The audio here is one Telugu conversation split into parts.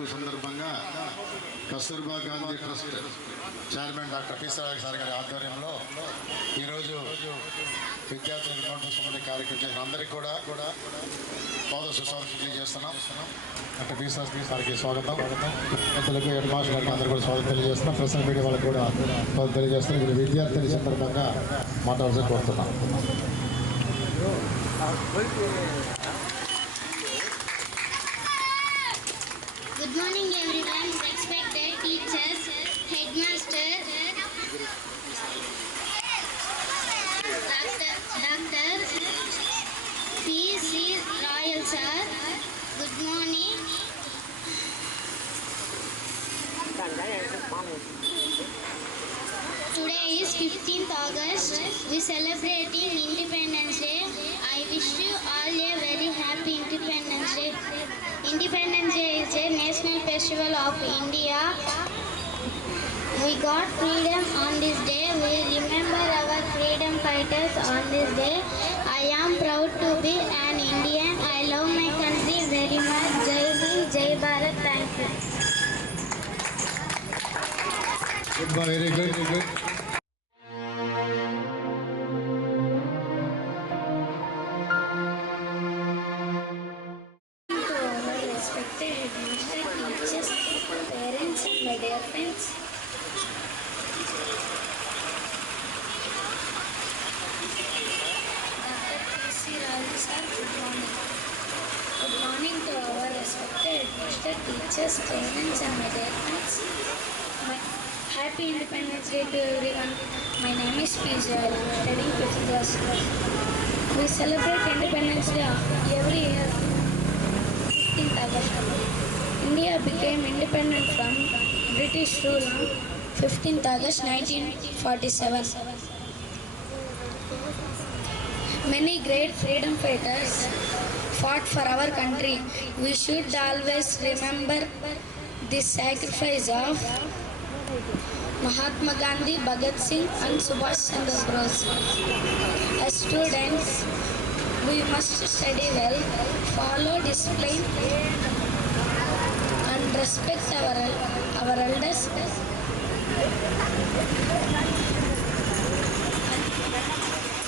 జరుపుకున్న సందర్భంగా Kasturba Gandhi trust chairman doctor P sir గారి ఆధ్వర్యంలో ఈరోజు విద్యార్థులకు నోట్బుక్ సంబంధించిన కార్యక్రమం చేసిన అందరికీ కూడా పాద సుస్వాగతం తెలియజేస్తున్నాం. డాక్టర్ పి సార్కి స్వాగతం. పెద్దలకు హెడ్ మాస్టర్ గారికి అందరూ కూడా స్వాగతం తెలియజేస్తున్నాం. ప్రెసిడెంట్ మీడియా వాళ్ళకి కూడా స్వాగతం తెలియజేస్తున్నాం. మీరు విద్యార్థుల సందర్భంగా మాట్లాడాల్సి కోరుతున్నాం. Good morning everyone, respected teachers, headmaster, Dr. P.C. Royal sir, good morning. Today is 15th August, we celebrating Independence Day. I wish you all a very happy Independence Day. Independence Day is a national festival of India. We got freedom on this day. We remember our freedom fighters on this day. I am proud to be an Indian. I love my country very much. Jai Hind, Jai Bharat. Thank you. Very good. Respected headmaster, teachers, parents and my dear friends. Dr. P.C. Royal sir, good morning. Good morning to our respected headmaster, teachers, parents and my dear friends. Happy Independence Day to everyone. My name is P.C. Royal. I am studying 5th class. We celebrate Independence Day every year. 15th August. India became independent from British rule on 15th August 1947. Many great freedom fighters fought for our country. We should always remember the sacrifice of Mahatma Gandhi, Bhagat Singh and Subhash Chandra Bose. As students, we must study well, follow discipline and respect our elders.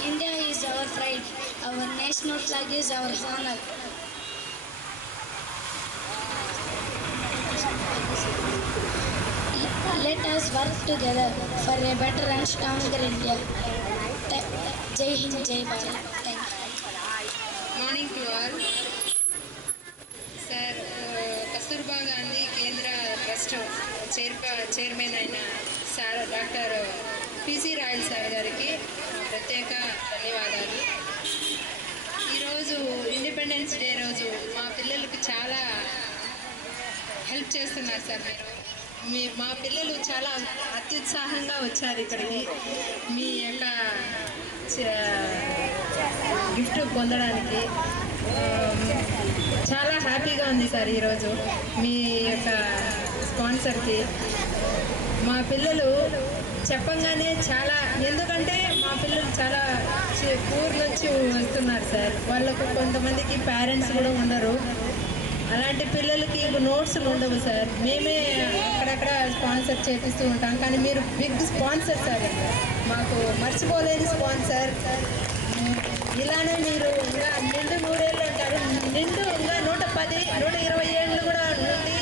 India is our pride. Our national flag is our honor. Let us work together for a better and stronger India. Jai Hind, Jai Bharat. Thank you. Morning to all. Sir, Kasturba Gandhi కేంద్ర ట్రస్ట్ చైర్మన్ అయిన sir doctor PC royal sir గారికి ప్రత్యేక ధన్యవాదాలు. ఈరోజు ఇండిపెండెన్స్ డే రోజు మా పిల్లలకి చాలా హెల్ప్ చేస్తున్నారు సార్. మా పిల్లలు చాలా అత్యుత్సాహంగా వచ్చారు ఇక్కడికి మీ యొక్క గిఫ్ట్ పొందడానికి. చాలా హ్యాపీగా ఉంది సార్ ఈరోజు మీ యొక్క స్పాన్సర్కి. మా పిల్లలు చెప్పంగానే చాలా, ఎందుకంటే మా పిల్లలు చాలా ఊరు నుంచి వస్తున్నారు సార్. వాళ్ళకు కొంతమందికి పేరెంట్స్ కూడా ఉండరు. అలాంటి పిల్లలకి నోట్స్లు ఉండవు సార్. మేమే అక్కడక్కడ స్పాన్సర్ చేపిస్తూ ఉంటాం. కానీ మీరు బిగ్ స్పాన్సర్ సార్, మాకు మర్చిపోలేని స్పాన్సర్. ఇలానే మీరు ఇంకా నిండు 100 ఏళ్ళు అంటారు, నిండు ఇంకా 110, 120 ఏళ్ళు కూడా నుండి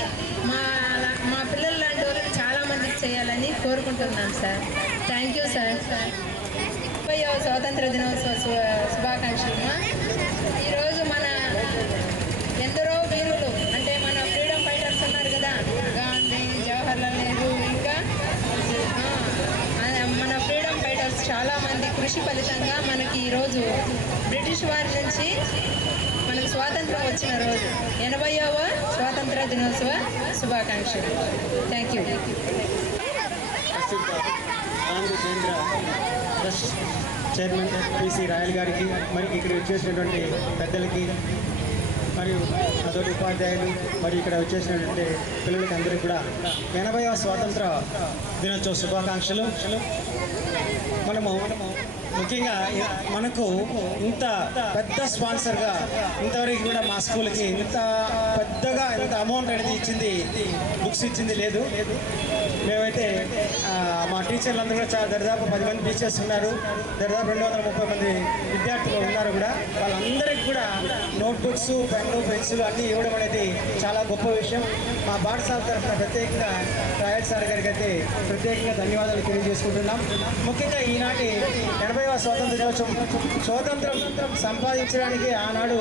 మా పిల్లలు లాంటి వాళ్ళకి చాలామందికి చేయాలని కోరుకుంటున్నాను సార్. Thank you sir. 30వ స్వాతంత్ర దినోత్సవ శుభాకాంక్షలు. ఈరోజు మన ఎందరో వీరులు, అంటే మన ఫ్రీడమ్ ఫైటర్స్ ఉన్నారు కదా, గాంధీ, జవహర్లాల్ నెహ్రూ, ఇంకా మన ఫ్రీడమ్ ఫైటర్స్ చాలామంది కృషి ఫలితంగా మనకి ఈరోజు బ్రిటిష్ వారి నుంచి మనకు స్వాతంత్రం వచ్చిన రోజు 80వ స్వాతంత్ర దినోత్సవ శుభాకాంక్షలు. Thank you. గాంధీ కేంద్ర ట్రస్ట్ చైర్మన్ పిసి రాయల్ గారికి, మరి ఇక్కడ వచ్చేసినటువంటి పెద్దలకి మరియు అతోటి ఉపాధ్యాయులు, మరి ఇక్కడ వచ్చేసినటువంటి పిల్లలకి అందరికీ కూడా 80వ స్వాతంత్ర దినోత్సవ శుభాకాంక్షలు. మనము ముఖ్యంగా మనకు ఇంత పెద్ద స్పాన్సర్గా ఇంతవరకు కూడా మా స్కూల్కి ఇంత పెద్దగా ఇంత అమౌంట్ అనేది ఇచ్చింది, బుక్స్ ఇచ్చింది లేదు. మేమైతే మా టీచర్లందరూ కూడా చాలా దరిదాపు 10 మంది టీచర్స్ ఉన్నారు, దరిదాపు 230 మంది విద్యార్థులు ఉన్నారు కూడా. వాళ్ళందరికీ కూడా నోట్బుక్స్, పెన్ను, పెన్సిల్ అన్నీ ఇవ్వడం అనేది చాలా గొప్ప విషయం. మా పాఠశాల తరఫున ప్రత్యేకంగా రాయల్ సార్ గారికి అయితే ప్రత్యేకంగా ధన్యవాదాలు తెలియజేసుకుంటున్నాం. ముఖ్యంగా ఈనాటి 80వ స్వాతంత్ర దినోత్సవం, స్వాతంత్రం సంపాదించడానికి ఆనాడు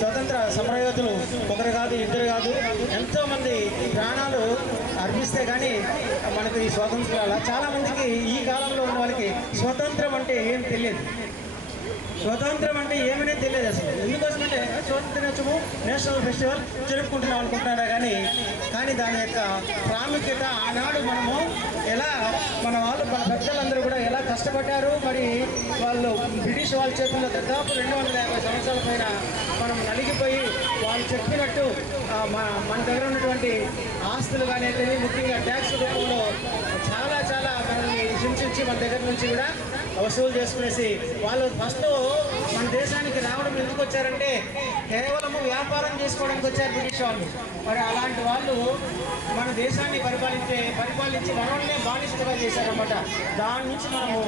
స్వతంత్ర సమరయోధులు ఒకరు కాదు, ఇద్దరు కాదు, ఎంతోమంది ప్రాణాలు అర్పిస్తే కానీ మనకు ఈ స్వాతంత్రం అలా. చాలామందికి ఈ కాలంలో ఉన్న వాళ్ళకి స్వతంత్రం అంటే ఏం తెలియదు, స్వతంత్రం అంటే ఏమనే తెలియదు అసలు. ఎందుకోసమంటే స్వాతంత్ర దినోత్సవం నేషనల్ ఫెస్టివల్ జరుపుకుంటున్నాం అనుకుంటున్నారా, కానీ దాని యొక్క ప్రాముఖ్యత ఆనాడు మనము ఎలా మన వాళ్ళు మన పెద్దలందరూ కూడా ఎలా కష్టపడ్డారు. మరి వాళ్ళు బ్రిటిష్ వాళ్ళ చేతుల్లో దాదాపు 250 సంవత్సరాల పైన మనం నలిగిపోయి వాళ్ళు చెప్పినట్టు మన దగ్గర ఉన్నటువంటి ఆస్తులు కానీ అయితే ముఖ్యంగా ట్యాక్స్ రూపంలో చాలా చాలా మనల్ని హింసించి మన దగ్గర నుంచి కూడా వసూలు చేసుకునేసి వాళ్ళు ఫస్ట్ మన దేశానికి రావడం ఎందుకు వచ్చారంటే కేవలము వ్యాపారం చేసుకోవడానికి వచ్చారు బ్రిటిష్ వాళ్ళు. మరి అలాంటి వాళ్ళు మన దేశాన్ని పరిపాలించి మనల్నే బానిసలుగా చేశారన్నమాట. దాని నుంచి మనము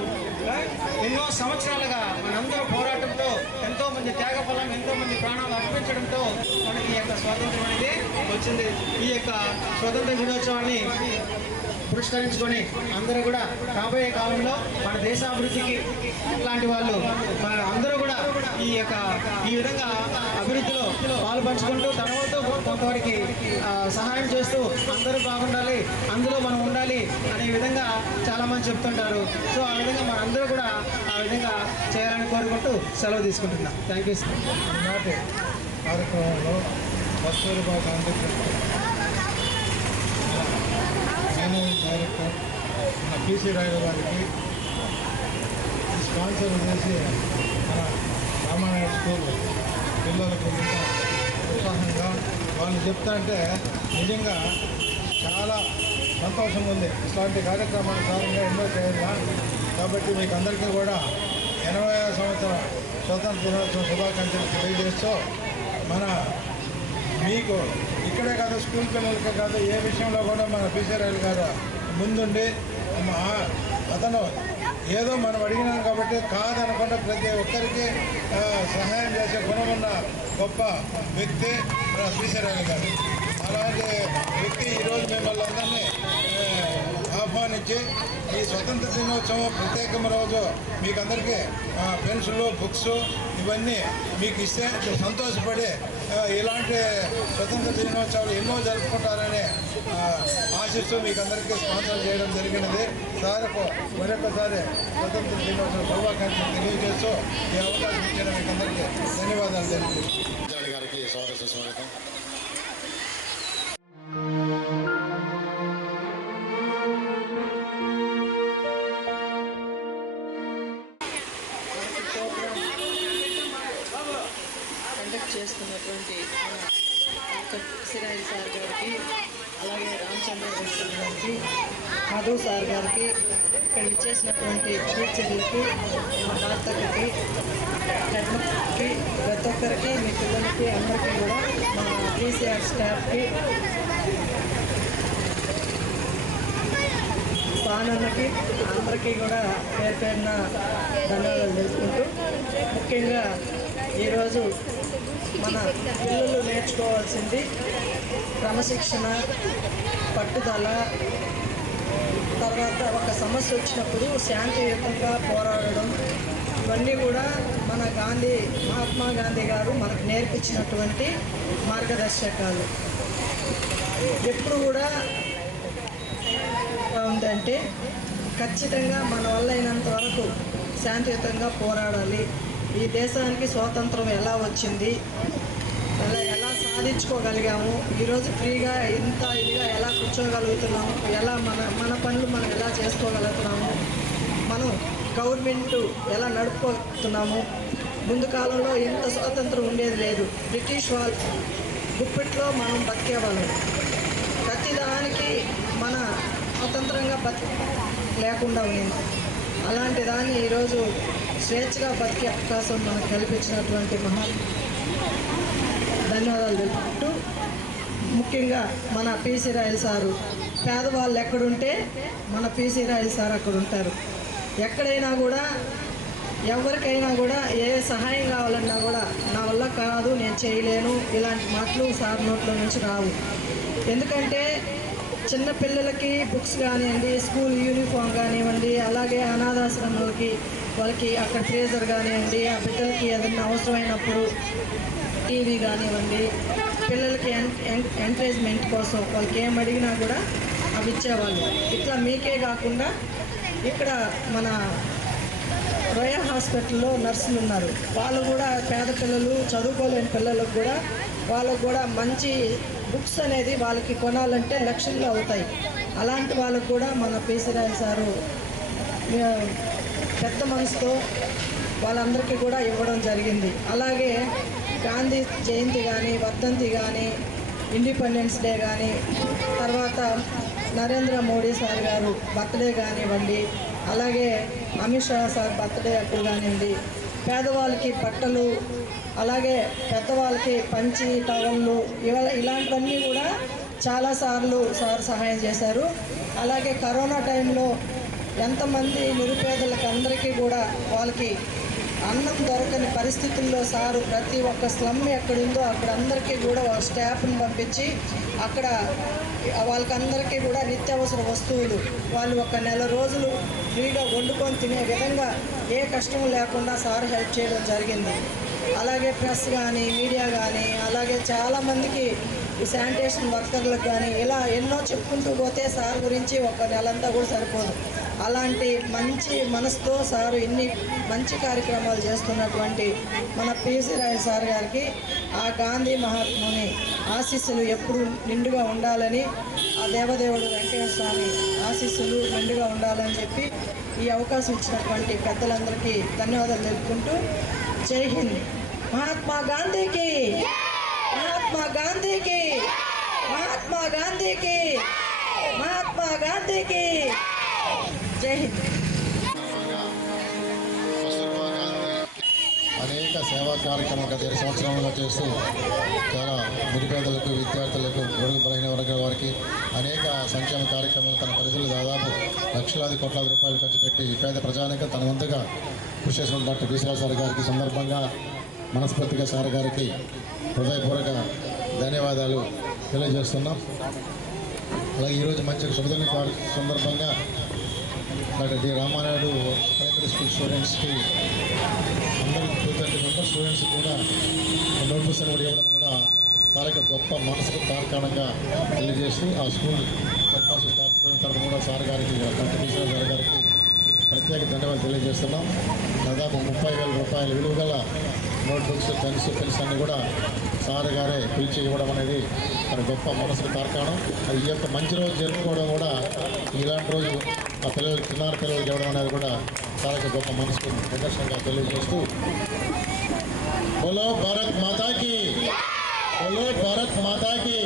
ఎన్నో సంవత్సరాలుగా మనందరూ పోరాటంతో ఎంతోమంది త్యాగఫలం, ఎంతోమంది ప్రాణాలు అర్పించడంతో మనకి ఈ యొక్క స్వాతంత్రం అనేది వచ్చింది. ఈ యొక్క స్వాతంత్ర దినోత్సవాన్ని పురస్కరించుకొని అందరూ కూడా రాబోయే కాలంలో మన దేశాభివృద్ధికి ఇలాంటి వాళ్ళు మన అందరూ కూడా ఈ విధంగా అభివృద్ధిలో పాల్పంచుకుంటూ తర్వాత కొంతవరకు సహాయం చేస్తూ అందరూ బాగుండాలి, అందులో మనం ఉండాలి అనే విధంగా చాలామంది చెప్తుంటారు. సో ఆ విధంగా మన అందరూ కూడా ఆ విధంగా చేయాలని కోరుకుంటూ సెలవు తీసుకుంటున్నాం. Thank you. ఈనాటి కార్యక్రమంలో కస్తూరిబా గాంధీ మేనేజింగ్ డైరెక్టర్ మన పిసి రాయల్ గారికి స్పాన్సర్ చేసి మన రామానాయుడు స్కూల్ పిల్లలకు ఉత్సాహంగా వాళ్ళు చెప్తా అంటే నిజంగా చాలా సంతోషంగా ఉంది. ఇట్లాంటి కార్యక్రమాల కారణంగా ఎన్నో చేయాలి. కాబట్టి మీకు అందరికీ కూడా 80వ సంవత్సర స్వతంత్ర దినోత్సవ శుభాకాంక్షలు తెలియజేస్తూ మీకు ఇక్కడే కాదు, స్కూల్ పిల్లలకే కాదు, ఏ విషయంలో కూడా మన పిసి రాయల్ గారు ముందుండి అతను ఏదో మనం అడిగినాం కాబట్టి కాదనకుండా ప్రతి ఒక్కరికి సహాయం చేసే గుణమున్న గొప్ప వ్యక్తి మన పిసి రాయల్ గారు. అలాంటి వ్యక్తి ఈరోజు మిమ్మల్ని అందరినీ ఆహ్వానించి ఈ స్వతంత్ర దినోత్సవం ప్రత్యేకమైన రోజు మీకు అందరికీ పెన్సిళ్ళు, బుక్స్ ఇవన్నీ మీకు ఇస్తే సంతోషపడి ఇలాంటి స్వతంత్ర దినోత్సవాలు ఎన్నో జరుపుకుంటారని ఆశిస్తూ మీకు అందరికీ స్పాన్సర్ చేయడం జరిగినది. సార్కు మరొకసారి స్వతంత్ర దినోత్సవ శుభాకాంక్షలు తెలియజేస్తూ ఈ అవకాశం ఇచ్చిన మీకు అందరికీ ధన్యవాదాలు తెలియజేస్తాను. గారికి స్వాగతం. కండక్ట్ చేస్తున్నటువంటి సిరాయి సార్ గారికి, అలాగే రామచంద్ర గారికి, మధు సార్ గారికి, ఇక్కడ విచ్చేసినటువంటి టీచర్లకి, మా తాతకి, హెడ్కి, ప్రతి ఒక్కరికి, మీ పిల్లలకి అందరికీ కూడా, మా పీసీఆర్ స్టాఫ్కి, పానన్నకి అందరికీ కూడా పేరు పేరున ధన్యవాదాలు తెలుసుకుంటూ, ముఖ్యంగా ఈరోజు మన పిల్లలు నేర్చుకోవాల్సింది క్రమశిక్షణ, పట్టుదల, తర్వాత ఒక సమస్య వచ్చినప్పుడు శాంతియుతంగా పోరాడడం, ఇవన్నీ కూడా మన మహాత్మా గాంధీ గారు మనకు నేర్పించినటువంటి మార్గదర్శకాలు. ఎప్పుడు కూడా ఉందంటే ఖచ్చితంగా మన వల్ల అయినంత వరకు శాంతియుతంగా పోరాడాలి. ఈ దేశానికి స్వాతంత్రం ఎలా వచ్చింది, ఎలా సాధించుకోగలిగాము, ఈరోజు ఫ్రీగా ఇంత ఇదిగా ఎలా కూర్చోగలుగుతున్నాము, ఎలా మన పనులు మనం ఎలా చేసుకోగలుగుతున్నాము, మనం గవర్నమెంట్ ఎలా నడుపుతున్నాము. ముందు కాలంలో ఎంత స్వాతంత్రం ఉండేది లేదు, బ్రిటిష్ వాళ్ళు గుప్పిట్లో మనం బతికేవాళ్ళం. ప్రతిదానికి మన స్వతంత్రంగా లేకుండా ఉంది. అలాంటి దాన్ని ఈరోజు స్వేచ్ఛగా బతికే అవకాశం మనకు కల్పించినటువంటి ధన్యవాదాలు తెలుపుకుంటూ, ముఖ్యంగా మన పిసి రాయల్ సారు, పేదవాళ్ళు ఎక్కడుంటే మన పిసి రాయల్ సార్ అక్కడ ఉంటారు. ఎక్కడైనా కూడా ఎవరికైనా కూడా ఏ సహాయం కావాలన్నా కూడా నా వల్ల కాదు, నేను చేయలేను, ఇలాంటి మాటలు సార్ నోట్లో నుంచి రావు. ఎందుకంటే చిన్న పిల్లలకి బుక్స్ కానివ్వండి, స్కూల్ యూనిఫామ్ కానివ్వండి, అలాగే అనాథాశ్రమాలకి వాళ్ళకి అక్కడ ఫ్రీజర్ కానివ్వండి, ఆ బిడ్డలకి ఏదైనా అవసరమైనప్పుడు టీవీ కానివ్వండి, పిల్లలకి ఎంకరేజ్మెంట్ కోసం వాళ్ళకి ఏం అడిగినా కూడా అవి ఇచ్చేవాళ్ళు. ఇట్లా మీకే కాకుండా ఇక్కడ మన రోయా హాస్పిటల్లో నర్సులు ఉన్నారు. వాళ్ళు కూడా పేద పిల్లలు, చదువుకోలేని పిల్లలకు కూడా వాళ్ళకు కూడా మంచి బుక్స్ అనేది వాళ్ళకి కొనాలంటే లక్షల్లో అవుతాయి. అలాంటి వాళ్ళకు కూడా మన పిసి రాయల్ సారు పెద్ద మనసుతో వాళ్ళందరికీ కూడా ఇవ్వడం జరిగింది. అలాగే గాంధీ జయంతి కానీ, వర్ధంతి కానీ, ఇండిపెండెన్స్ డే కానీ, తర్వాత నరేంద్ర మోడీ సార్ గారు బర్త్డే కానివ్వండి, అలాగే అమిత్ షా సార్ బర్త్డే అప్పుడు కానివ్వండి, పేదవాళ్ళకి బట్టలు, అలాగే పెద్దవాళ్ళకి పంచి టవళ్ళు, ఇలాంటివన్నీ కూడా చాలాసార్లు సార్ సహాయం చేశారు. అలాగే కరోనా టైంలో ఎంతమంది నిరుపేదలకు అందరికీ కూడా వాళ్ళకి అన్నం దొరకని పరిస్థితుల్లో సారు ప్రతి ఒక్క స్లమ్ ఎక్కడుందో అక్కడ అందరికీ కూడా స్టాఫ్ని పంపించి అక్కడ వాళ్ళకందరికీ కూడా నిత్యావసర వస్తువులు వాళ్ళు ఒక నెల రోజులు ఫ్రీగా వండుకొని తినే విధంగా ఏ కష్టం లేకుండా సార్ హెల్ప్ చేయడం జరిగింది. అలాగే ప్రెస్ కానీ, మీడియా కానీ, అలాగే చాలామందికి ఈ శానిటేషన్ వర్కర్లకు కానీ ఇలా ఎన్నో చెప్పుకుంటూ పోతే సార్ గురించి ఒక నెలంతా కూడా సరిపోదు. అలాంటి మంచి మనసుతో సారు ఇన్ని మంచి కార్యక్రమాలు చేస్తున్నటువంటి మన పిసి రాయల్ సార్ గారికి ఆ గాంధీ మహాత్ముని ఆశీస్సులు ఎప్పుడు నిండుగా ఉండాలని, ఆ దేవదేవుడు వెంకటేశ్వర స్వామి ఆశీస్సులు నిండుగా ఉండాలని చెప్పి ఈ అవకాశం ఇచ్చినటువంటి పెద్దలందరికీ ధన్యవాదాలు తెలుపుకుంటూ, జై హింద్. మహాత్మా గాంధీకి, మహాత్మా గాంధీకి, మహాత్మా గాంధీకి, మహాత్మా గాంధీకి జై హింద్. అనేక సేవా కార్యక్రమాలు గత 2 సంవత్సరాలుగా చేస్తూ చాలా నిరుపేదలకు, విద్యార్థులకు, బడుగు బలహీన వర్గాల వారికి అనేక సంక్షేమ కార్యక్రమాలు తన పరిధిలో దాదాపు లక్షలాది కోట్లాది రూపాయలు ఖర్చు పెట్టి పేద ప్రజానికం తన వంతుగా కృషి చేసిన డాక్టర్ పిసి రాయల్ సార్ గారికి సందర్భంగా మనస్ఫూర్తిగా సార్ గారికి హృదయపూర్వక ధన్యవాదాలు తెలియజేస్తున్నాం. అలాగే ఈరోజు మంచి శుభదిన సందర్భంగా doctor D Ramanaidu primary school స్టూడెంట్స్కి అందరికీ 230 మెంబర్స్ స్టూడెంట్స్ కూడా నోట్బుక్స్ కూడా ఇవ్వడం కూడా చాలా గొప్ప మనసుకు కారణంగా తెలియజేస్తూ ఆ స్కూల్ స్టాఫ్ స్టూడెంట్ తరఫున కూడా సార్ గారికి, డాక్టర్ పిసి రాయల్ సార్ గారికి ప్రత్యేక ధన్యవాదాలు తెలియజేస్తున్నాం. దాదాపు 30,000 రూపాయల విలువ గల నోట్బుక్స్, పెన్స్ అన్నీ కూడా సార్ గారే పిలిచి ఇవ్వడం అనేది మరి గొప్ప మనసుకు కారణం. అది ఈ యొక్క మంచి రోజు జరుపుకోవడం కూడా ఇలాంటి రోజు ఆ పిల్లలు, చిన్నారి పిల్లలకి ఇవ్వడం అనేది కూడా చాలా గొప్ప మనసుకు నిదర్శనంగా తెలియజేస్తూ, బోలో భారత్ మాతాకి, బోలో భారత్ మాతాకి.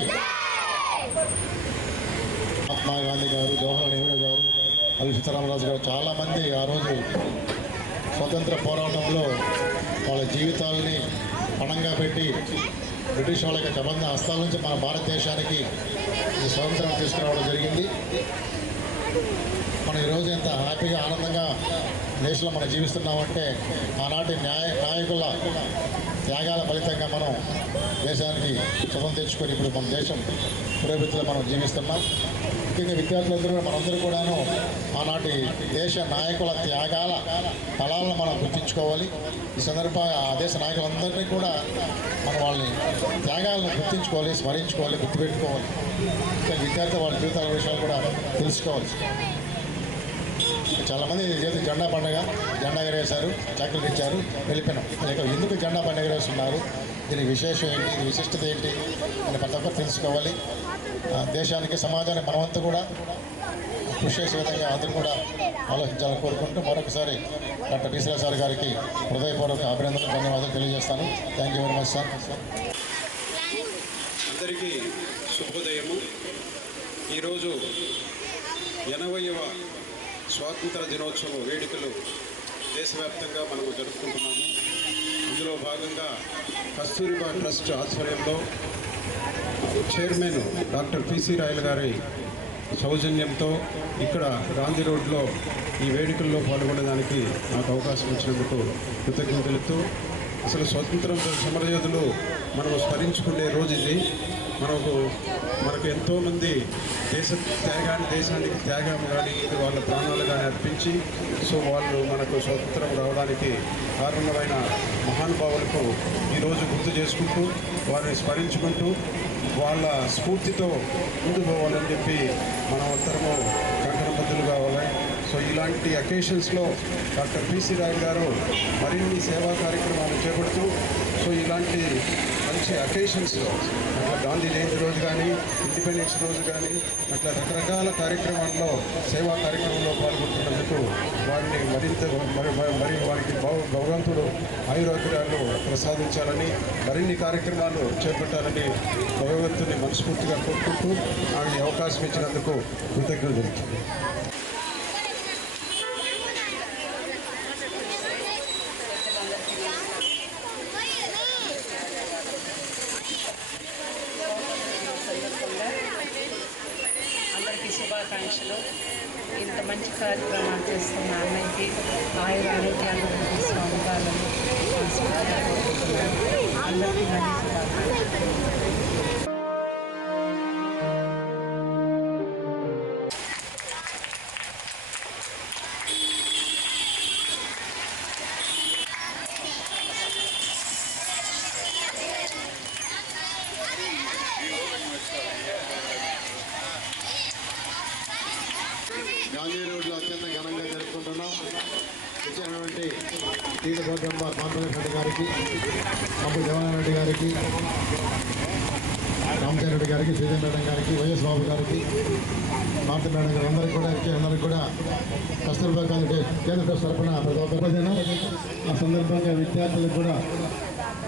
మహాత్మా గాంధీ గారు, జవహర్లాల్ నెహ్రూ గారు, అల్లు సీతారామరాజు గారు చాలామంది ఆ రోజు స్వతంత్ర పోరాటంలో వాళ్ళ జీవితాలని పణంగా పెట్టి బ్రిటిష్ వాళ్ళ యొక్క కబంధ హస్తాల నుంచి మన భారతదేశానికి ఈ స్వతంత్రం తీసుకురావడం జరిగింది. మనం ఈరోజు ఎంత హ్యాపీగా, ఆనందంగా దేశంలో మనం జీవిస్తున్నామంటే ఆనాటి నాయకుల త్యాగాల ఫలితంగా మనం దేశానికి సుఖం తెచ్చుకొని ఇప్పుడు మన దేశం పురోభివృద్ధిలో మనం జీవిస్తున్నాం. ముఖ్యంగా విద్యార్థులందరూ మనందరూ కూడాను ఆనాటి దేశ నాయకుల త్యాగాల ఫలాలను మనం గుర్తించుకోవాలి. ఈ సందర్భంగా ఆ దేశ నాయకులందరినీ కూడా మనం వాళ్ళని త్యాగాలను గుర్తించుకోవాలి, స్మరించుకోవాలి, గుర్తుపెట్టుకోవాలి. ఇంకా విద్యార్థులు వాళ్ళ జీవితాల విషయాలు కూడా తెలుసుకోవాలి. చాలామంది జెండా పండుగ, జెండా ఎగరేశారు, చక్కలు ఇచ్చారు, వెళ్ళిపోయినాం. ఎందుకు జెండా పండుగ ఎగరేస్తున్నారు, దీని విశేషం ఏంటి, దీని విశిష్టత ఏంటి అని ప్రతి ఒక్కరు తెలుసుకోవాలి. దేశానికి, సమాజానికి మనమంతా కూడా కృషి చేసే విధంగా అందరూ కూడా ఆలోచించాలని కోరుకుంటూ మరొకసారి డాక్టర్ పిసి రాయల్ సార్ గారికి హృదయపూర్వక అభినందనలు, ధన్యవాదాలు తెలియజేస్తాను. Thank you very much sir. అందరికీ శుభోదయము. ఈరోజు 80వ స్వాతంత్ర దినోత్సవ వేడుకలు దేశవ్యాప్తంగా మనము జరుపుకుంటున్నాము. అందులో భాగంగా కస్తూరిబా ట్రస్ట్ ఆధ్వర్యంలో చైర్మన్ డాక్టర్ పిసి రాయల్ గారి సౌజన్యంతో ఇక్కడ గాంధీ రోడ్లో ఈ వేడుకల్లో పాల్గొనడానికి నాకు అవకాశం ఇచ్చినందుకు కృతజ్ఞతలు తెలుపుతూ, అసలు స్వతంత్రం సమరయోధులు మనం స్మరించుకునే రోజు ఇది. మనకు ఎంతోమంది దేశానికి త్యాగం కానీ వాళ్ళ ప్రాణాలు కానీ అర్పించి వాళ్ళు మనకు స్వతంత్రం రావడానికి కారణమైన మహానుభావులకు ఈరోజు గుర్తు చేసుకుంటూ వారిని స్మరించుకుంటూ వాళ్ళ స్ఫూర్తితో ముందు పోవాలని చెప్పి మనం అందరము కంకణబద్ధులు కావాలి. ఇలాంటి అకేషన్స్లో డాక్టర్ పిసి రాయల్ గారు మరిన్ని సేవా కార్యక్రమాలు చేపడుతూ ఇలాంటి మంచి అకేషన్స్లో అట్లా గాంధీ జయంతి రోజు కానీ ఇండిపెండెన్స్ రోజు కానీ అట్లా రకరకాల కార్యక్రమాల్లో సేవా కార్యక్రమంలో పాల్గొంటున్నందుకు వారిని మరి వారికి భగవంతుడు ఆయురాగ్యాలు ప్రసాదించాలని మరిన్ని కార్యక్రమాలు చేపట్టాలని భగవంతుని మనస్ఫూర్తిగా కోరుకుంటూ నాకు ఈ అవకాశం ఇచ్చినందుకు కృతజ్ఞతలు. అందరికీ శుభాకాంక్షలు. ఇంత మంచి కార్యక్రమాలు చేస్తున్న అన్నయ్యకి ఆయుర ఆరోగ్యాలు ఇస్తూ ఉండాలని అందరికీ మంచి శుభాకాంక్షలు. గాంధీ రోడ్లో అత్యంత ఘనంగా జరుపుకుంటున్నాం. ఇచ్చినటువంటి టీడీ బోర్డు మెంబర్ కాంప్రమేష్ రెడ్డి గారికి, అబ్బు జవహర్ రెడ్డి గారికి, రామచంద్ర రెడ్డి గారికి, శ్రీజన్ మేడం గారికి, వైఎస్ బాబు గారికి, భారత మేడం గారు అందరికీ కూడా కస్తూర్బా గాంధీ కేంద్ర ట్రస్ట్ తరఫున ప్రతి ఒక్కరిదినం ఆ సందర్భంగా విద్యార్థులకు కూడా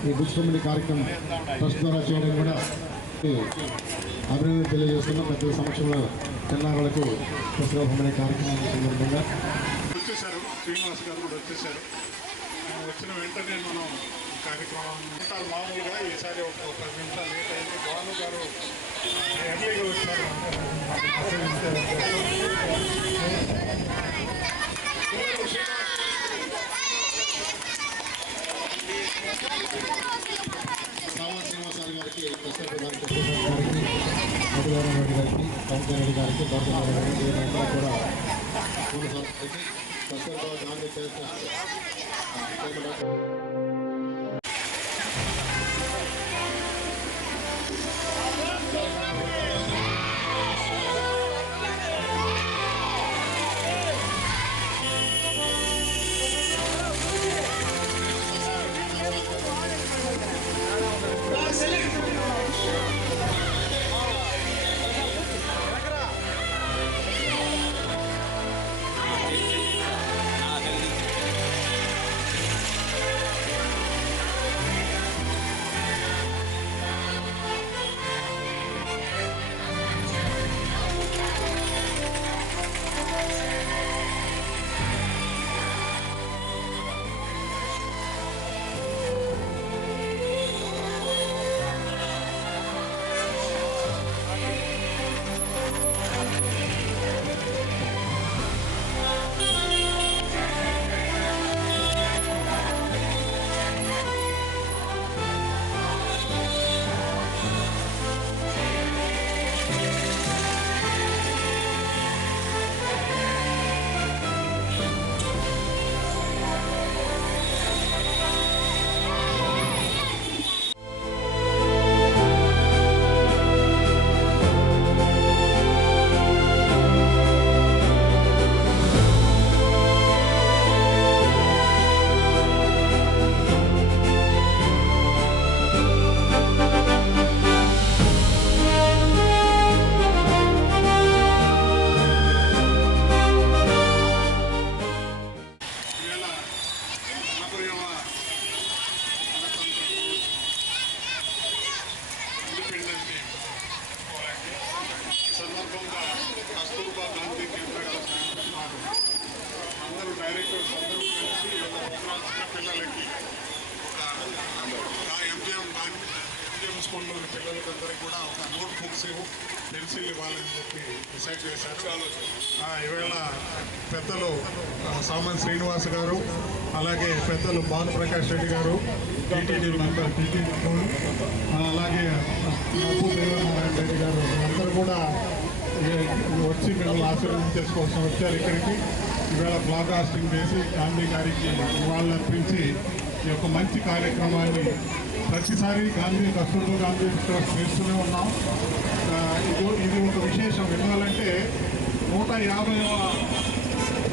ఈ బుక్స్ కమిటీ కార్యక్రమం ట్రస్ట్ ద్వారా చేయడం కూడా అభినందన తెలియజేస్తున్న పెద్దల సమక్షంలో చిన్నారులకు పుస్తకాలు పంపిణీ కార్యక్రమం సందర్భంగా వచ్చేసారు. శ్రీనివాస్ గారు కూడా వచ్చేసారు. వచ్చిన వెంటనే మనం కార్యక్రమం ఉంటారు. మామూలుగా ఈసారి ఒక 10 నిమిషాలు లేట్ అయింది. భాను గారు ఎర్లీగా వచ్చారు. శ్రీనివాసారి గారికి, కస్తూర్బా గారికి, మధురారాయణ రెడ్డి గారికి, రామచంద్ర రెడ్డి గారికి, భారత గారికి వీరందరూ కూడా కస్తూర్బా గాంధీ ట్రస్ట్ ఇండియన్ స్కూల్లోని పిల్లలకందరికీ కూడా ఒక నోట్ బుక్స్ పెన్సిల్ ఇవ్వాలని చెప్పి డిసైడ్ చేశారు. ఈవేళ పెద్దలు సామన్ శ్రీనివాస్ గారు, అలాగే పెద్దలు భానుప్రకాష్ రెడ్డి గారు, టీటీడీ మెంబర్ టీటీడీ, అలాగే దేవనారాయణ రెడ్డి గారు అందరూ కూడా వచ్చి మిమ్మల్ని ఆశీర్వదించేసుకోవాల్సిన వచ్చారు ఇక్కడికి. ఈవేళ బ్లాడ్కాస్టింగ్ చేసి గాంధీ గారికి నివాళులర్పించి ఈ యొక్క మంచి కార్యక్రమాన్ని ప్రతిసారి కస్తూర్బా గాంధీ ట్రస్ట్ చేస్తూనే ఉన్నాం. ఇది ఒక విశేషం. ఎందువల్లంటే 150వ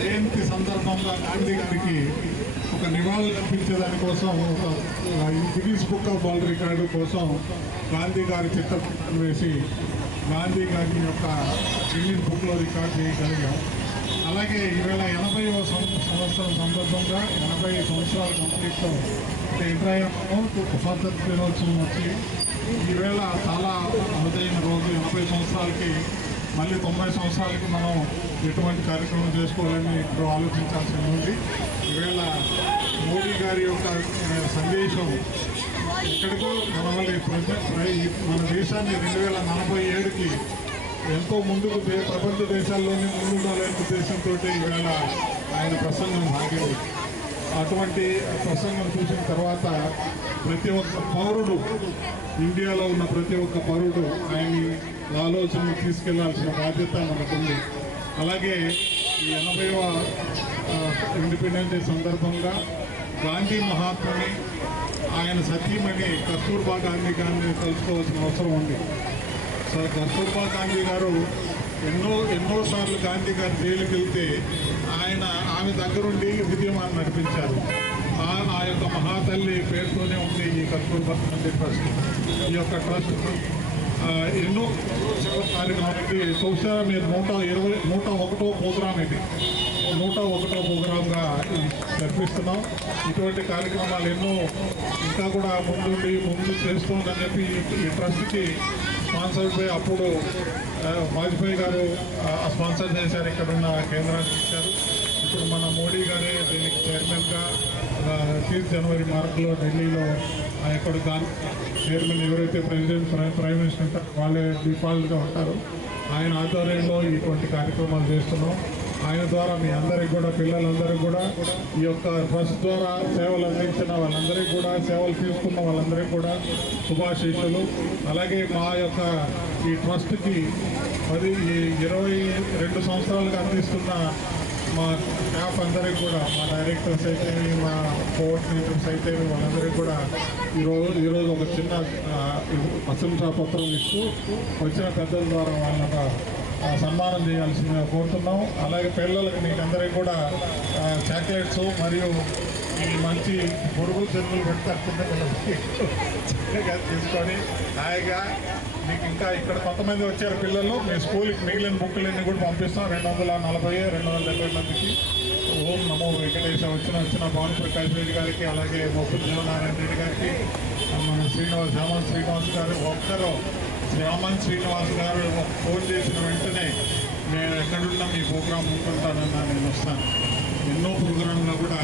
జయంతి సందర్భంగా గాంధీ గారికి ఒక నివాళులు అర్పించేదానికోసం Guinness book of world record కోసం గాంధీ గారి చిత్రం వేసి గాంధీ గారి యొక్క గిన్నీస్ బుక్లో రికార్డ్ చేయగలిగాం. అలాగే ఈవేళ 80వ సంవత్సరం సందర్భంగా 80 సంవత్సరాల కంప్లీట్తో స్వాతంత్ర దినోత్సవం వచ్చి ఈవేళ చాలా అరుదైన రోజు. 80 సంవత్సరాలకి మళ్ళీ 90 సంవత్సరాలకి మనం ఎటువంటి కార్యక్రమం చేసుకోవాలని ఇప్పుడు ఆలోచించాల్సి ఉంది. ఈవేళ మోడీ గారి యొక్క సందేశం ఎక్కడికో మన దేశాన్ని 2047కి ఎంతో ముందుకు ప్రపంచ దేశాల్లోనే ముందుండాలనే ఉద్దేశంతో ఈవేళ ఆయన ప్రసంగం సాగింది. అటువంటి ప్రసంగం చూసిన తర్వాత ప్రతి ఒక్క పౌరుడు, ఇండియాలో ఉన్న ప్రతి ఒక్క పౌరుడు ఆయన్ని ఆలోచనలు తీసుకెళ్లాల్సిన బాధ్యత మనకుంది. అలాగే ఈ 80వ ఇండిపెండెన్స్ డే సందర్భంగా గాంధీ మహాత్ముని, ఆయన సతీమణి కస్తూర్బా గాంధీ గారిని కలుసుకోవాల్సిన అవసరం ఉంది. కస్తూర్బా గాంధీ గారు ఎన్నోసార్లు గాంధీ గారు జైలుకి వెళ్తే ఆమె దగ్గరుండి ఉద్యమాన్ని నడిపించారు. ఆ యొక్క మహాతల్లి పేరుతోనే ఉంది ఈ కస్తూర్బా గాంధీ ట్రస్ట్. ఈ యొక్క ట్రస్ట్ ఎన్నో కార్యక్రమాలకి బహుశా మీరు 101వ ప్రోగ్రాం ఇది 101వ ప్రోగ్రాంగా జరిపిస్తున్నాం. ఇటువంటి కార్యక్రమాలు ఎన్నో ఇంకా కూడా ముందు చేస్తుందని చెప్పి ఈ ట్రస్ట్కి స్పాన్సర్డ్ బై అప్పుడు వాజ్పేయి గారు స్పాన్సర్ చేశారు, ఇక్కడున్న కేంద్రానికి ఇచ్చారు. ఇప్పుడు మన మోడీ గారే దీనికి చైర్మన్గా 30 జనవరి మార్పులో ఢిల్లీలో ఇక్కడ చైర్మన్ ఎవరైతే ప్రైమ్ మినిస్టర్ ఉంటారో వాళ్ళే డిఫాల్ట్గా ఉంటారు. ఆయన ఆధ్వర్యంలో ఇటువంటి కార్యక్రమాలు చేస్తున్నాం. ఆయన ద్వారా మీ అందరికి కూడా, పిల్లలందరికీ కూడా, ఈ యొక్క ట్రస్ట్ ద్వారా సేవలు అందించిన వాళ్ళందరికీ కూడా, సేవలు తీసుకున్న వాళ్ళందరికీ కూడా శుభాశీస్సులు. అలాగే మా యొక్క ఈ ట్రస్ట్కి 22 సంవత్సరాలుగా అందిస్తున్న మా స్టాఫ్ అందరికీ కూడా, మా డైరెక్టర్స్ అయితే, మా కోఆర్డినేటర్స్ అయితే వాళ్ళందరికీ కూడా ఈరోజు ఒక చిన్న ప్రశంసా పత్రం ఇస్తూ వచ్చిన పెద్దల ద్వారా వాళ్ళ సన్మానం చేయాల్సిందిగా కోరుతున్నాం. అలాగే పిల్లలకి మీకు అందరికీ కూడా చాక్లెట్స్ మరియు ఈ మంచి పొరుగు చెరువులు పెడతారు కింద చక్కగా తీసుకొని హాయిగా మీకు ఇంకా ఇక్కడ కొంతమంది వచ్చారు పిల్లలు, మీ స్కూల్కి మిగిలిన బుక్కులన్నీ కూడా పంపిస్తాం. 240-270 మందికి. ఓం నమో వెంకటేశ. వచ్చిన భానుప్రకాష్ రెడ్డి గారికి, అలాగే మొక్కు దేవనారాయణ రెడ్డి గారికి, మన శ్యామన్ శ్రీనివాస్ గారు శ్యామన్ శ్రీనివాస్ గారు ఫోన్ చేసిన వెంటనే నేను ఎక్కడున్నా మీ ప్రోగ్రాం ఉంటుంటానన్నా నేను వస్తాను. ఎన్నో ప్రోగ్రాంలో కూడా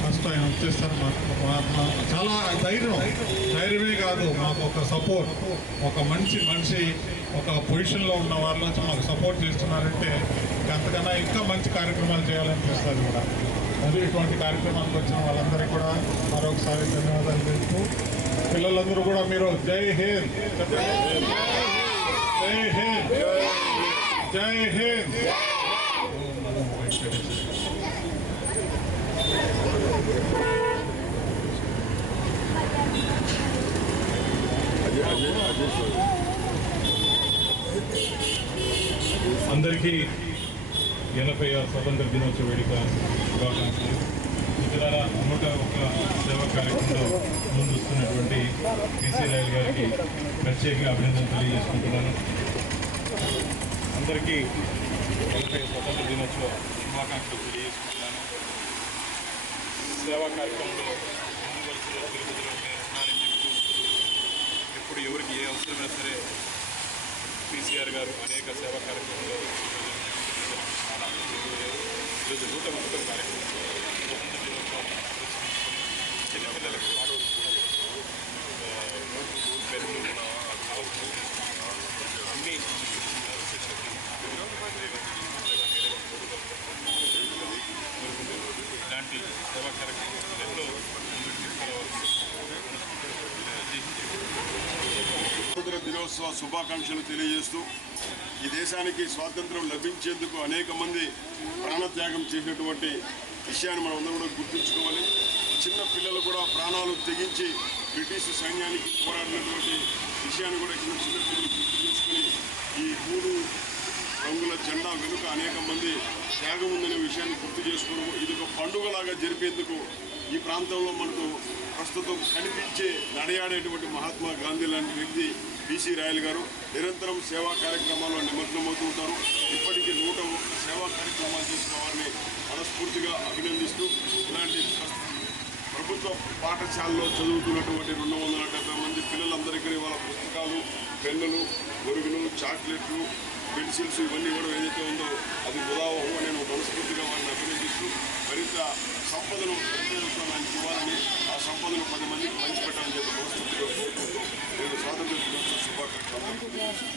ఫస్ట్ ఆయన వచ్చేస్తారు. మాకు చాలా ధైర్యమే కాదు, మాకు ఒక సపోర్ట్, ఒక మనిషి ఒక పొజిషన్లో ఉన్న వాళ్ళ నుంచి మాకు సపోర్ట్ చేస్తున్నారంటే అంతకన్నా ఇంకా మంచి కార్యక్రమాలు చేయాలనిపిస్తుంది కూడా. అది ఇటువంటి కార్యక్రమాలకు వచ్చిన వాళ్ళందరికీ కూడా మరొకసారి ధన్యవాదాలు తెలుపుతూ, పిల్లలందరూ కూడా మీరు జై హింద్, జై హింద్, జై హింద్. అందరికీ 80వ స్వతంత్ర దినోత్సవ వేడుక శుభాకాంక్షలు. ఇతర 101 సేవా కార్యక్రమంలో ముందుస్తున్నటువంటి పీసీ రాయల్ గారికి ప్రత్యేకంగా అభినందనలు తెలియజేసుకుంటున్నాను. అందరికీ 80వ స్వతంత్ర దినోత్సవ శుభాకాంక్షలు తెలియజేసుకుంటున్నాను. సేవా కార్యక్రమంలో ముందు వరుసలో తిరుపతిలో ఉన్నారని చెప్తూ ఎప్పుడు ఎవరికి ఏ అవసరమైనా సరే పీసీఆర్ గారు అనేక సేవా కార్యక్రమాల్లో ఈరోజు 101 కార్యక్రమం స్వతంత్ర దినోత్సవం చిన్నపిల్లలకు దినోత్సవ శుభాకాంక్షలు తెలియజేస్తూ ఈ దేశానికి స్వాతంత్రం లభించేందుకు అనేక మంది ప్రాణత్యాగం చేసినటువంటి విషయాన్ని మనం అందరం కూడా గుర్తుంచుకోవాలి. చిన్న పిల్లలు కూడా ప్రాణాలు తెగించి బ్రిటిష్ సైన్యానికి పోరాడినటువంటి విషయాన్ని కూడా చిన్న పిల్లలు గుర్తు చేసుకుని ఈ 3 రంగుల జెండా వెనుక అనేక మంది త్యాగం ఉందనే విషయాన్ని గుర్తు చేసుకోవడం, ఇది ఒక పండుగలాగా జరిపేందుకు ఈ ప్రాంతంలో మనకు ప్రస్తుతం కనిపించే నడయాడేటువంటి మహాత్మా గాంధీ లాంటి వ్యక్తి పిసి రాయల్ గారు నిరంతరం సేవా కార్యక్రమాల్లో నిమగ్నమవుతూ ఉంటారు. ఇప్పటికీ 101 సేవా కార్యక్రమాలు చేసిన వారిని మనస్ఫూర్తిగా అభినందిస్తూ ఇలాంటి ప్రభుత్వ పాఠశాలలో చదువుతున్నటువంటి 270 మంది పిల్లలందరికీ వాళ్ళ పుస్తకాలు, పెన్నులు, గొరుగులు, చాక్లెట్లు, పెన్సిల్స్ ఇవన్నీ కూడా ఏదైతే ఉందో అది ఉదాహరణ నేను మనస్ఫూర్తిగా వారిని అభినందిస్తూ మరింత సంపదను ఆయనకి ఇవ్వాలని, ఆ సంపదను 10 మందికి పంచిపెట్టాలని చెప్పి మనస్ఫూర్తిగా కోరుకుంటూ నేను స్వాతంత్ర దినోత్సవ శుభాకాంక్షలు.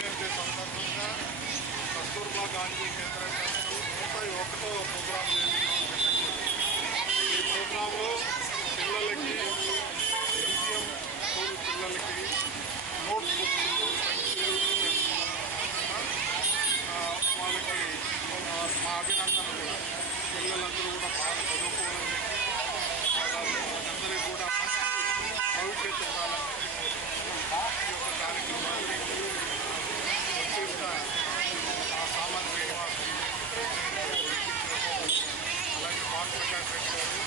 జయంతి సందర్భంగా కస్తూర్బా గాంధీ కేంద్ర ట్రస్ట్ 101వ ప్రోగ్రాం చేస్తున్నాం. ఈ ప్రోగ్రాంలో పిల్లలకి MGM స్కూల్ పిల్లలకి నోట్ బుక్స్ వాళ్ళకి మా అభినందనలు. పిల్లలందరూ కూడా బాగా చదువుకోవాలని వాళ్ళందరికీ కూడా మంచి భవిష్యత్తు ఉండాలని ఈ యొక్క కార్యక్రమాన్ని వచ్చేసిన సామాన్ శ్రీనివాస్ అలాగే పార్క్ ప్రకాష్ రెడ్డి గారు,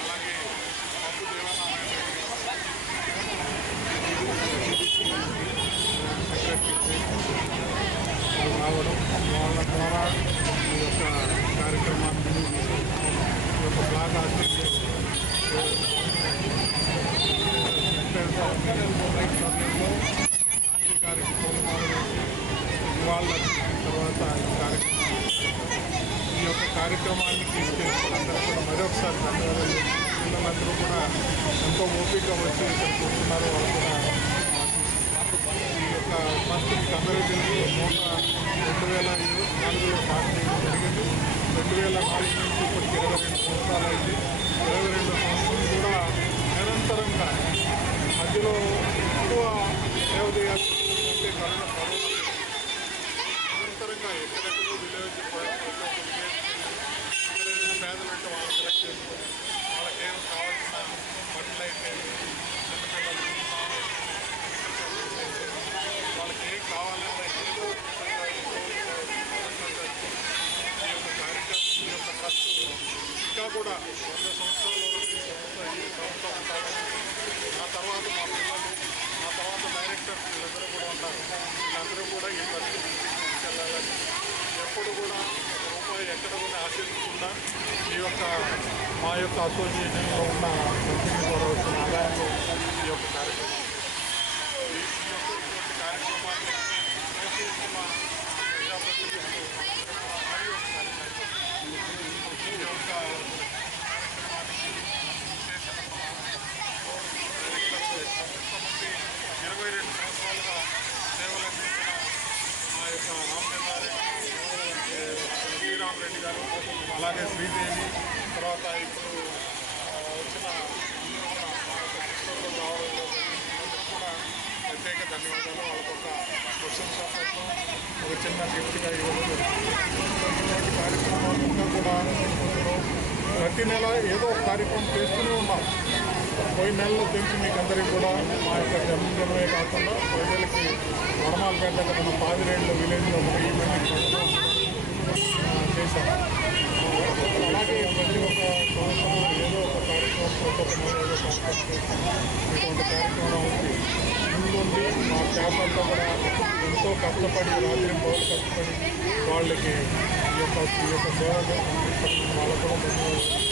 అలాగే పప్పు దేవనారాయణ రెడ్డి రావడం, వాళ్ళ ద్వారా ఈ యొక్క కార్యక్రమాన్ని ఈ యొక్క బ్లాగ్ ఆర్టిస్ట్ సమయంలో గాంధీ కార్యక్రమాలు ఇవాళ తర్వాత ఈ యొక్క కార్యక్రమాన్ని తీసుకెళ్ళినందరూ కూడా మరొకసారి ధన్యవాదాలు. పిల్లలందరూ కూడా ఎంతో ఓపికగా వచ్చి ఇక్కడ కూర్చున్నారు. వాళ్ళు కూడా ఈ యొక్క ట్రస్ట్కి అందరికీ తెలుసు. 2004లో స్టార్ట్ చేయడం జరిగింది. 2004 నుంచి ఇప్పటికి 22 సంవత్సరాలు అయింది. 22 సంవత్సరం కూడా నిరంతరంగా మధ్యలో ఎక్కువ సేవ చేయాల్సి అంటే కరోనా నిరంతరంగా ఎక్కడెక్కడో విలేజ్ ఎక్కడైనా పేదలు అంటే వాళ్ళు సెలెక్ట్ చేసుకొని వాళ్ళకి ఏం కావాల్సిన బట్టలు అయితే చిన్నపిల్లలు వాళ్ళకి ఏం కావాలన్నా ఏదో ఈ యొక్క కార్యక్రమం ఈ యొక్క ట్రస్ట్ ఇంకా కూడా 100 సంవత్సరాల వరకు ఈ సంస్థ ఉంటారు. ఆ తర్వాత మా పిల్లలు, ఆ తర్వాత డైరెక్టర్స్ వీళ్ళందరూ కూడా ఉంటారు. వీళ్ళందరూ కూడా ఈ ట్రస్ట్ తీసుకెళ్ళాలని ఎప్పుడు కూడా రూపాయి ఎక్కడ కూడా ఆశించకుండా ఈ యొక్క మా యొక్క అసోసియేషన్లో ఉన్న కంపెనీ ద్వారా వచ్చిన ఆదాయంలో ఈ యొక్క కార్యక్రమం ఇటువంటి కార్యక్రమాన్ని ప్రోత్సహిస్తున్న ప్రజాప్రతినిధులు మరి ఒకసారి ఈ యొక్క కార్యక్రమానికి చేసిన కొంతమంది 22 సంవత్సరాలుగా సేవలు అందించిన మా యొక్క రామచంద్రారెడ్డి, శ్రీరామరెడ్డి గారు, అలాగే శ్రీదేవి, తర్వాత ఇప్పుడు వచ్చిన రావడంలో కూడా ప్రత్యేక ధన్యవాదాలు. వాళ్ళకు ఒక ప్రశంసాపత్రం, ఒక చిన్న గిఫ్ట్గా ఇవ్వడం. ఇటువంటి కార్యక్రమాలు ఇంకా కూడా ప్రతి నెల ఏదో ఒక కార్యక్రమం చేస్తూనే ఉన్నాం. పోయిన నెలలో తెలిసి మీకు అందరికీ కూడా మా యొక్క జన్మదినమే కాకుండా ప్రజలకి వడమాలపేట దగ్గర ఉన్న పాదిరేళ్ళ విలేజ్లో 1000 మంది చేశాం. అలాగే ప్రతి ఒక్క సంవత్సరం ఏదో ఒక కార్యక్రమం ఒక్కొక్క నెల ఏదో కార్యక్రమం చేస్తాం. ఇటువంటి కార్యక్రమాలకి ముందుండి మా పేపర్లో కూడా ఎంతో కష్టపడి రాత్రి పౌరులు కష్టపడి వాళ్ళకి ఈ యొక్క సేవలు అందించడం వాళ్ళకు కూడా ధన్యవాదాలు.